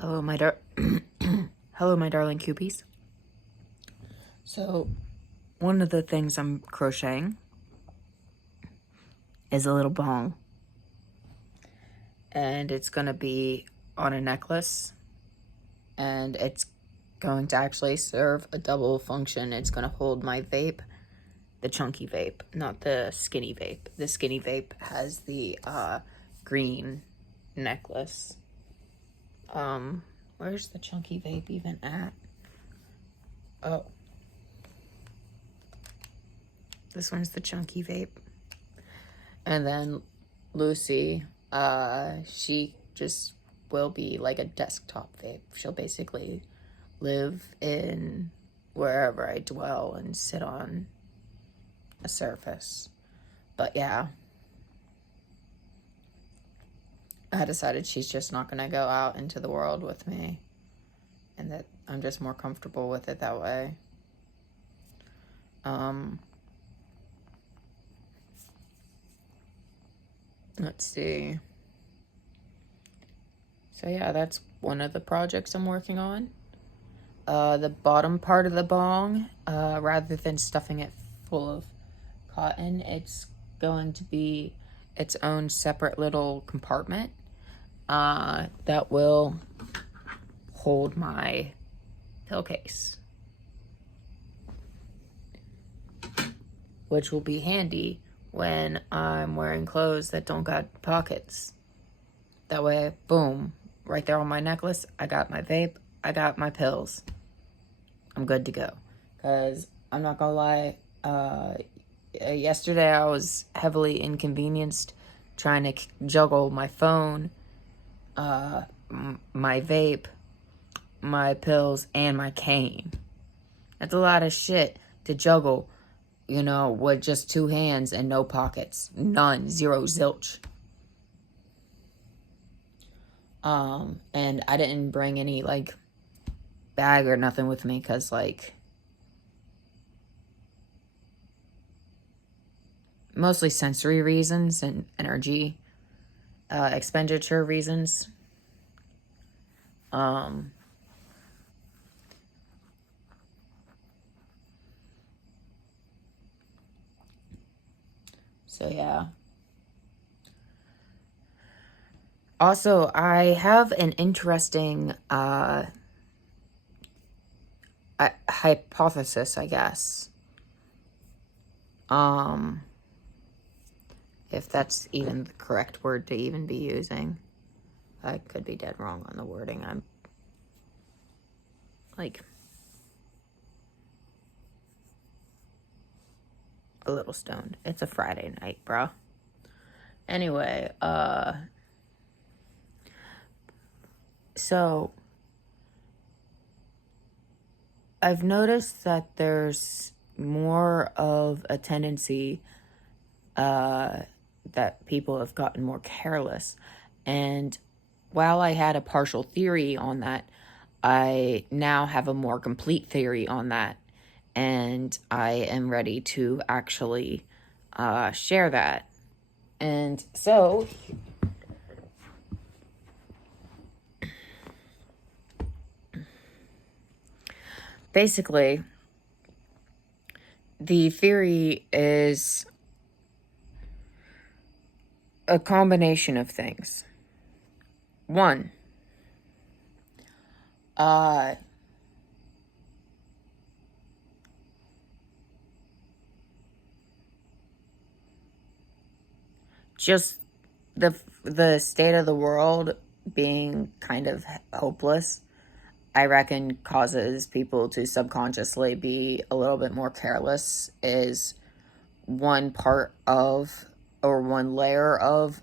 Hello, hello, my darling cupies. So, one of the things I'm crocheting is a little bong, and it's gonna be on a necklace, and it's going to actually serve a double function. It's gonna hold my vape, the chunky vape, not the skinny vape. The skinny vape has the green necklace. Where's the chunky vape even at? Oh. This one's the chunky vape. And then Lucy, she just will be like a desktop vape. She'll basically live in wherever I dwell and sit on a surface. But yeah, I decided she's just not going to go out into the world with me. And that I'm just more comfortable with it that way. Let's see. So yeah, that's one of the projects I'm working on. The bottom part of the bong, rather than stuffing it full of cotton, it's going to be its own separate little compartment that will hold my pill case, which will be handy when I'm wearing clothes that don't got pockets. That way, boom, right there on my necklace, I got my vape, I got my pills. I'm good to go. Because I'm not gonna lie, yesterday I was heavily inconvenienced trying to juggle my phone, my vape, my pills, and my cane. That's a lot of shit to juggle, with just two hands and no pockets. None. Zero. Zilch. And I didn't bring any, bag or nothing with me because, mostly sensory reasons and energy expenditure reasons. So, yeah. Also, I have an interesting hypothesis, I guess. If that's even the correct word to even be using. I could be dead wrong on the wording. I'm a little stoned. It's a Friday night, bro. Anyway, so I've noticed that there's more of a tendency that people have gotten more careless. And while I had a partial theory on that, I now have a more complete theory on that. And I am ready to actually share that. And so, basically, the theory is a combination of things. One, just the state of the world being kind of hopeless, I reckon causes people to subconsciously be a little bit more careless is one part of, or one layer of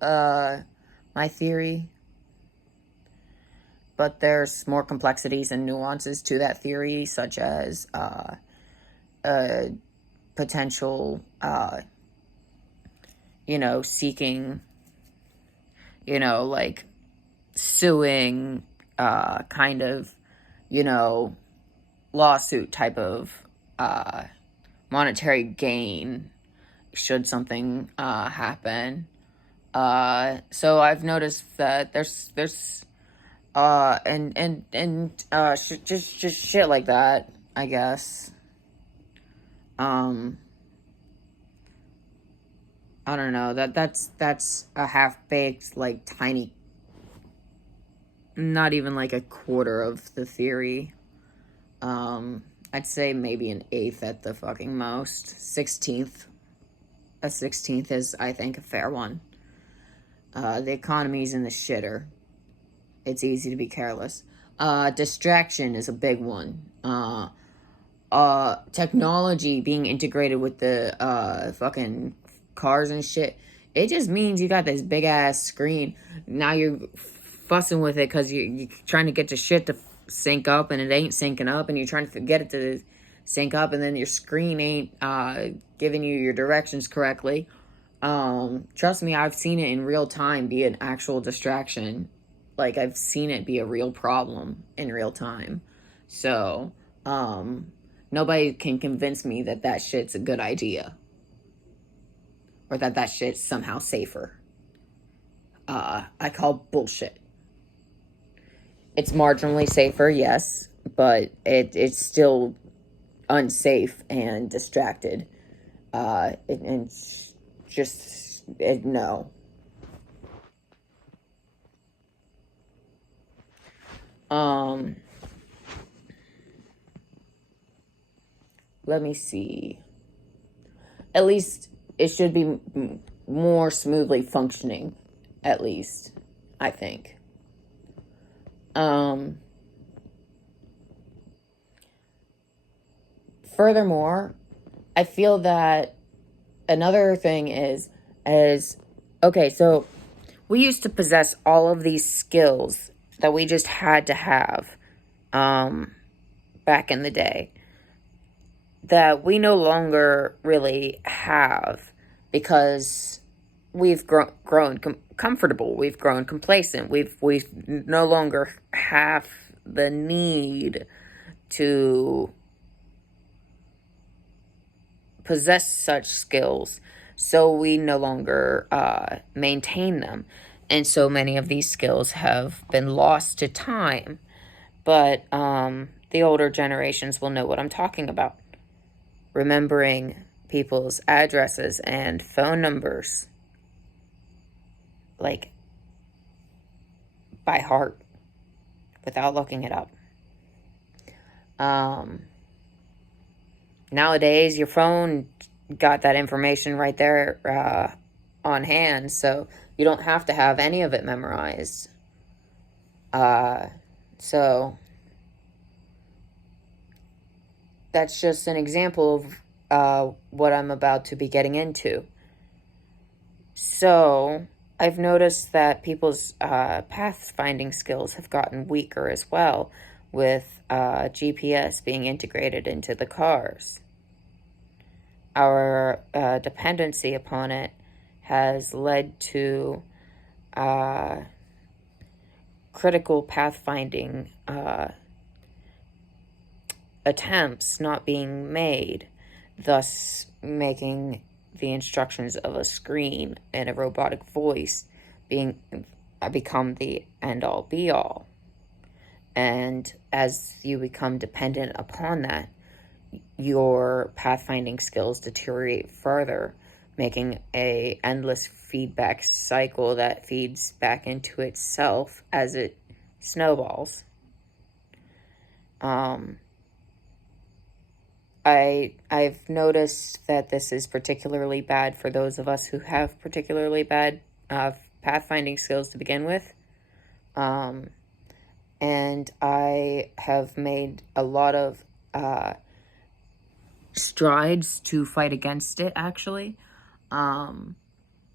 my theory. But there's more complexities and nuances to that theory, such as potential, seeking, suing, kind of, lawsuit type of monetary gain should something happen. So I've noticed that there's Just shit like that, I guess. Um, I don't know. That's a half-baked, like, tiny, not even like a quarter of the theory. I'd say maybe an eighth at the fucking most. 16th. A 16th is, I think, a fair one. The economy's in the shitter. It's easy to be careless. Distraction is a big one. Technology being integrated with the fucking cars and shit. It just means you got this big ass screen. Now you're fussing with it because you're trying to get the shit to sync up and it ain't syncing up, and you're trying to get it to sync up, and then your screen ain't giving you your directions correctly. Trust me, I've seen it in real time be an actual distraction. Like, I've seen it be a real problem in real time. So, nobody can convince me that that shit's a good idea. Or that that shit's somehow safer. I call bullshit. It's marginally safer, yes, but it's still unsafe and distracted. And just, no. Let me see. At least it should be more smoothly functioning, at least, I think. Furthermore, I feel that another thing is okay, so we used to possess all of these skills that we just had to have back in the day that we no longer really have because we've grown comfortable, we've grown complacent, we've no longer have the need to possess such skills, so we no longer maintain them. And so many of these skills have been lost to time. But the older generations will know what I'm talking about. Remembering people's addresses and phone numbers, like, by heart, without looking it up. Nowadays, your phone got that information right there on hand, so you don't have to have any of it memorized. So that's just an example of what I'm about to be getting into. So I've noticed that people's path-finding skills have gotten weaker as well, with GPS being integrated into the cars. Our dependency upon it has led to critical pathfinding attempts not being made, thus making the instructions of a screen and a robotic voice become the end-all be-all. And as you become dependent upon that, your pathfinding skills deteriorate further, making a endless feedback cycle that feeds back into itself as it snowballs. I've noticed that this is particularly bad for those of us who have particularly bad pathfinding skills to begin with. And I have made a lot of strides to fight against it, actually.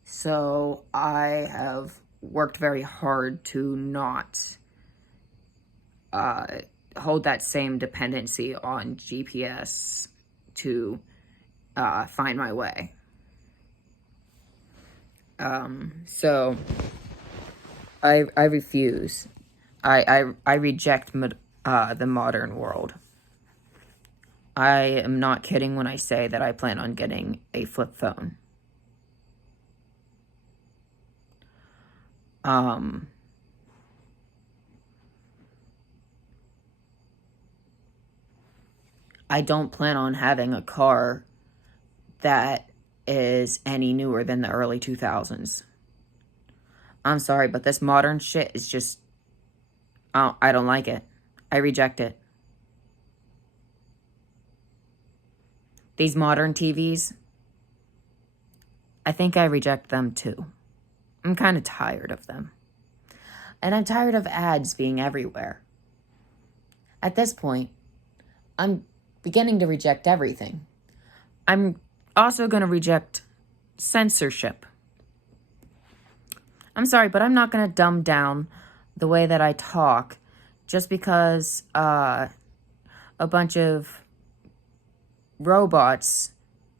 So I have worked very hard to not hold that same dependency on GPS to find my way. So I refuse. I reject the modern world. I am not kidding when I say that I plan on getting a flip phone. I don't plan on having a car that is any newer than the early 2000s. I'm sorry, but this modern shit is just, I don't like it. I reject it. These modern TVs, I think I reject them too. I'm kind of tired of them. And I'm tired of ads being everywhere. At this point, I'm beginning to reject everything. I'm also going to reject censorship. I'm sorry, but I'm not going to dumb down the way that I talk just because a bunch of robots,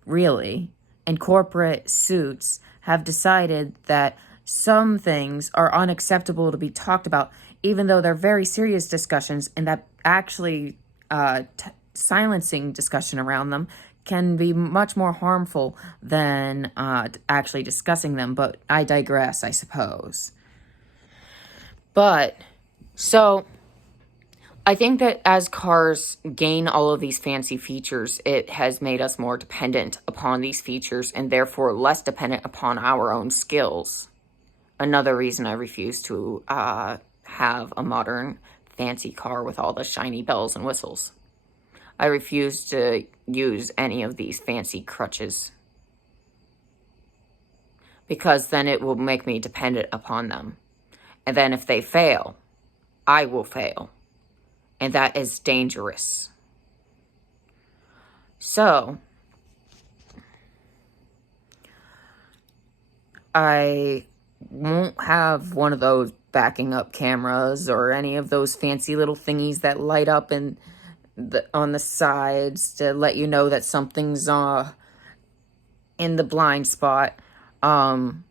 really, in corporate suits have decided that some things are unacceptable to be talked about, even though they're very serious discussions, and that actually silencing discussion around them can be much more harmful than actually discussing them. But I digress, I suppose. But, so, I think that as cars gain all of these fancy features, it has made us more dependent upon these features and therefore less dependent upon our own skills. Another reason I refuse to have a modern fancy car with all the shiny bells and whistles. I refuse to use any of these fancy crutches because then it will make me dependent upon them. And then if they fail, I will fail. And that is dangerous. So, I won't have one of those backing up cameras or any of those fancy little thingies that light up on the sides to let you know that something's in the blind spot. I'm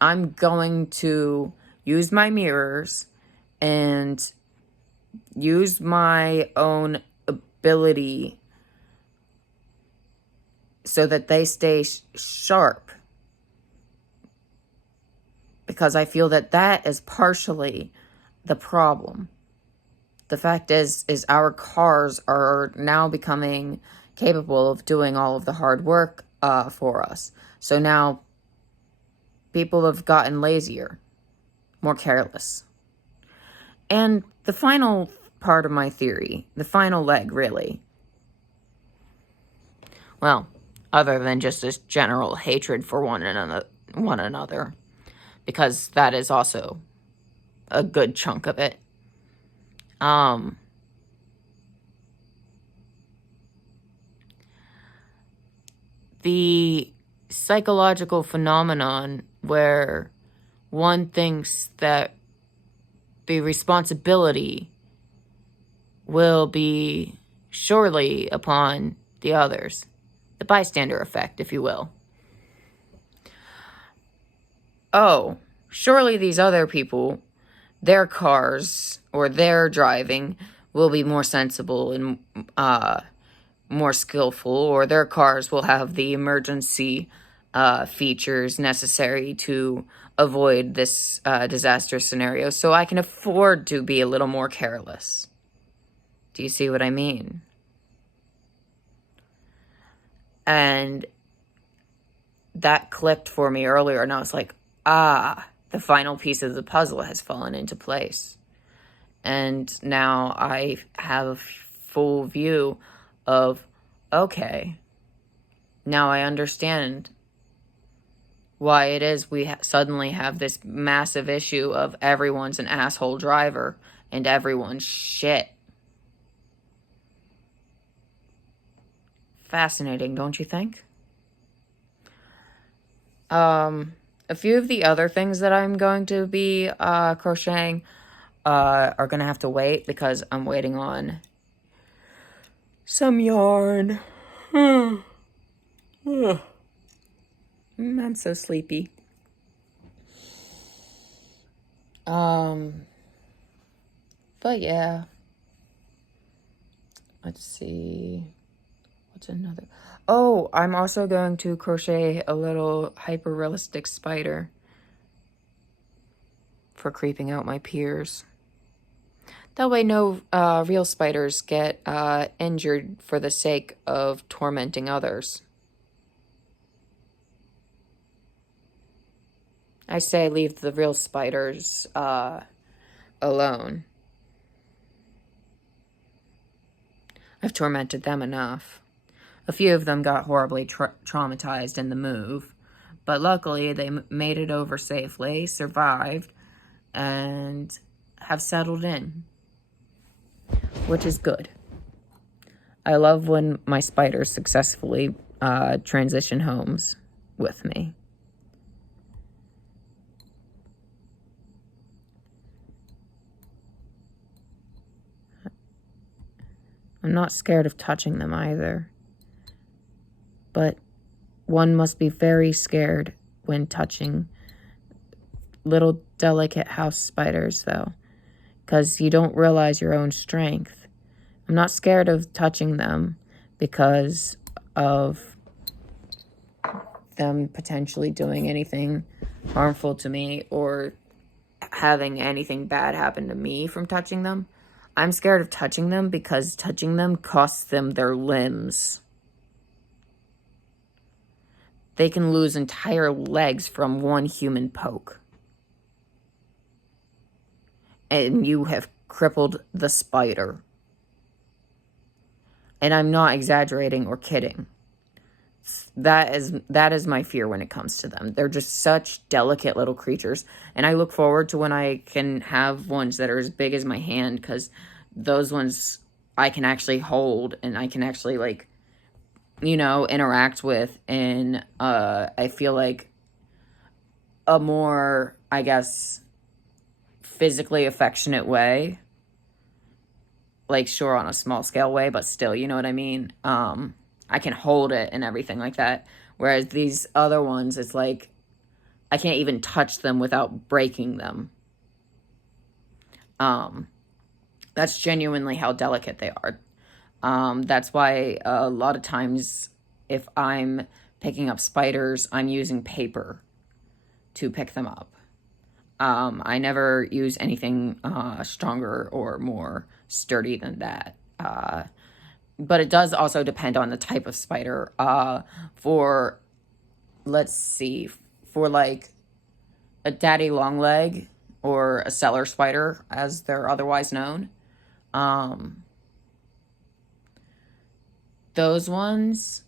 going to use my mirrors and use my own ability so that they stay sharp. Because I feel that that is partially the problem. The fact is our cars are now becoming capable of doing all of the hard work for us. So now people have gotten lazier, more careless. And the final part of my theory, the final leg, really, well, other than just this general hatred for one another, because that is also a good chunk of it. The psychological phenomenon where one thinks that the responsibility will be surely upon the others. The bystander effect, if you will. Oh, surely these other people, their cars or their driving will be more sensible and more skillful, or their cars will have the emergency features necessary to avoid this disaster scenario, so I can afford to be a little more careless. Do you see what I mean? And that clicked for me earlier, and I was like, the final piece of the puzzle has fallen into place. And now I have a full view of, okay, now I understand why it is we suddenly have this massive issue of everyone's an asshole driver and everyone's shit. Fascinating, don't you think? A few of the other things that I'm going to be crocheting are going to have to wait because I'm waiting on some yarn. I'm so sleepy. But yeah. Let's see. What's another? Oh, I'm also going to crochet a little hyper-realistic spider for creeping out my peers. That way no real spiders get injured for the sake of tormenting others. I say leave the real spiders alone. I've tormented them enough. A few of them got horribly traumatized in the move, but luckily they made it over safely, survived, and have settled in, which is good. I love when my spiders successfully transition homes with me. I'm not scared of touching them either. But one must be very scared when touching little delicate house spiders, though, because you don't realize your own strength. I'm not scared of touching them because of them potentially doing anything harmful to me or having anything bad happen to me from touching them. I'm scared of touching them because touching them costs them their limbs. They can lose entire legs from one human poke. And you have crippled the spider. And I'm not exaggerating or kidding. That is my fear when it comes to them. They're just such delicate little creatures. And I look forward to when I can have ones that are as big as my hand, because those ones I can actually hold and I can actually, like, you know, interact with in, I feel like, a more, I guess, physically affectionate way. Like, sure, on a small scale way, but still, you know what I mean? I can hold it and everything like that. Whereas these other ones, it's like, I can't even touch them without breaking them. That's genuinely how delicate they are. That's why a lot of times if I'm picking up spiders, I'm using paper to pick them up. I never use anything stronger or more sturdy than that. But it does also depend on the type of spider. Let's see, for like a daddy longleg or a cellar spider, as they're otherwise known, those ones,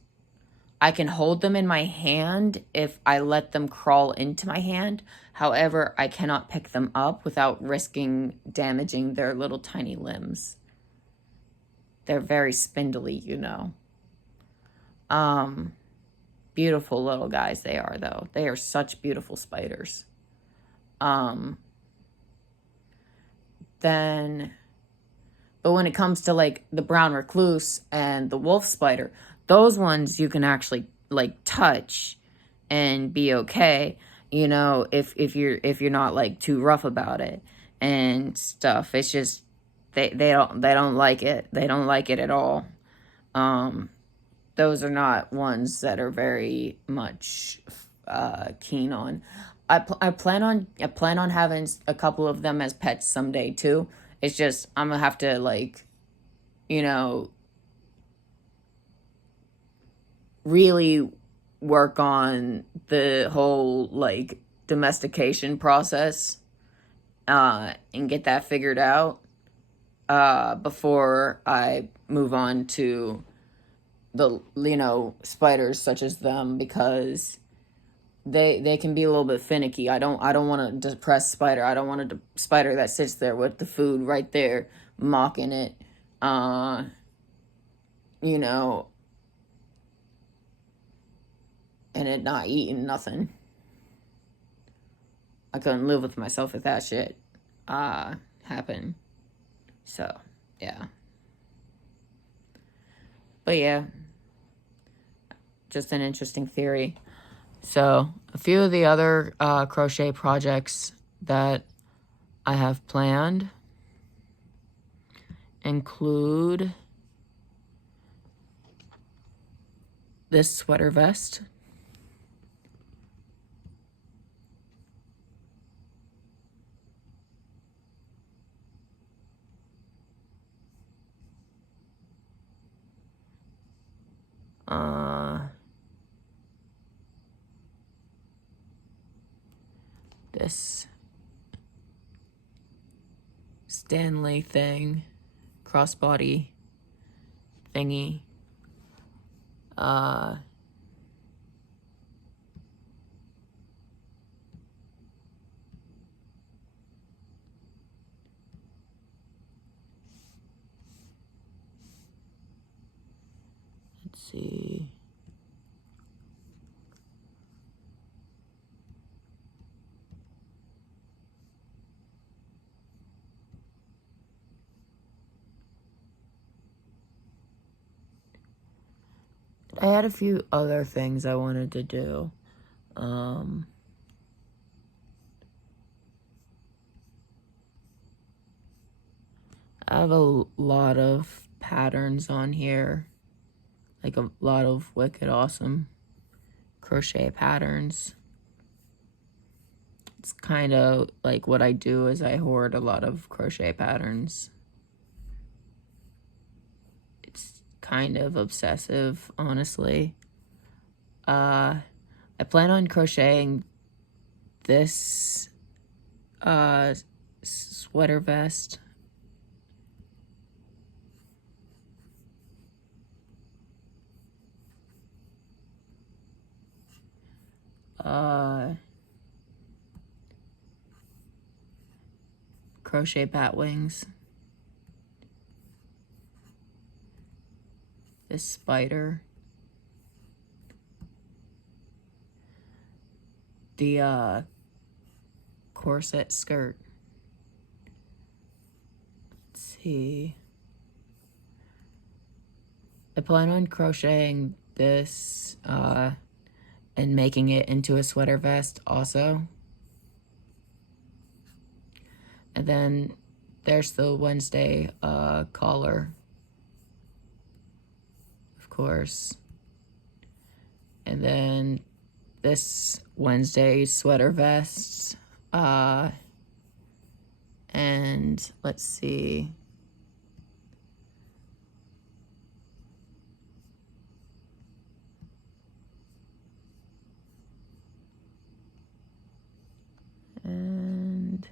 I can hold them in my hand if I let them crawl into my hand. However, I cannot pick them up without risking damaging their little tiny limbs. They're very spindly, you know. Beautiful little guys they are, though. They are such beautiful spiders. But when it comes to, like, the brown recluse and the wolf spider, those ones you can actually, like, touch and be okay, you know, if you're not, like, too rough about it and stuff. It's just they don't like it. They don't like it at all. Those are not ones that are very much keen on. I plan on having a couple of them as pets someday too. It's just I'm gonna have to, like, you know, really work on the whole, like, domestication process and get that figured out before I move on to the, you know, spiders such as them, because they can be a little bit finicky. I don't want a depressed spider. I don't want a spider that sits there with the food right there mocking it, you know, and it not eating nothing. I couldn't live with myself if that shit happened. So, yeah. But yeah, just an interesting theory. So, a few of the other crochet projects that I have planned include this sweater vest. This Stanley thing, crossbody thingy. Let's see. I had a few other things I wanted to do. I have a lot of patterns on here, like a lot of wicked awesome crochet patterns. It's kind of like what I do is I hoard a lot of crochet patterns. It's kind of obsessive, honestly. I plan on crocheting this sweater vest. Crochet bat wings. This spider. The corset skirt. Let's see. I plan on crocheting this and making it into a sweater vest also. And then there's the Wednesday collar, of course. And then this Wednesday sweater vest. And let's see. And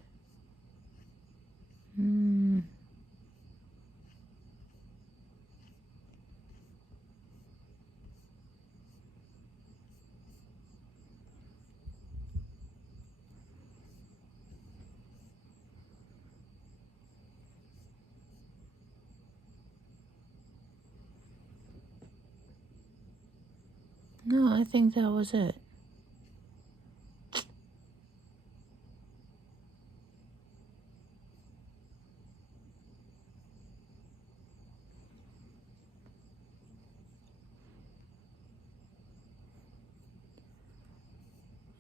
no, I think that was it.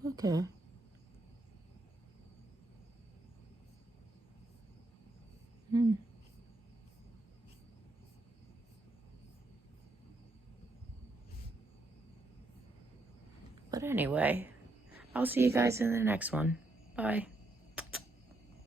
Okay. But anyway, I'll see you guys in the next one. Bye.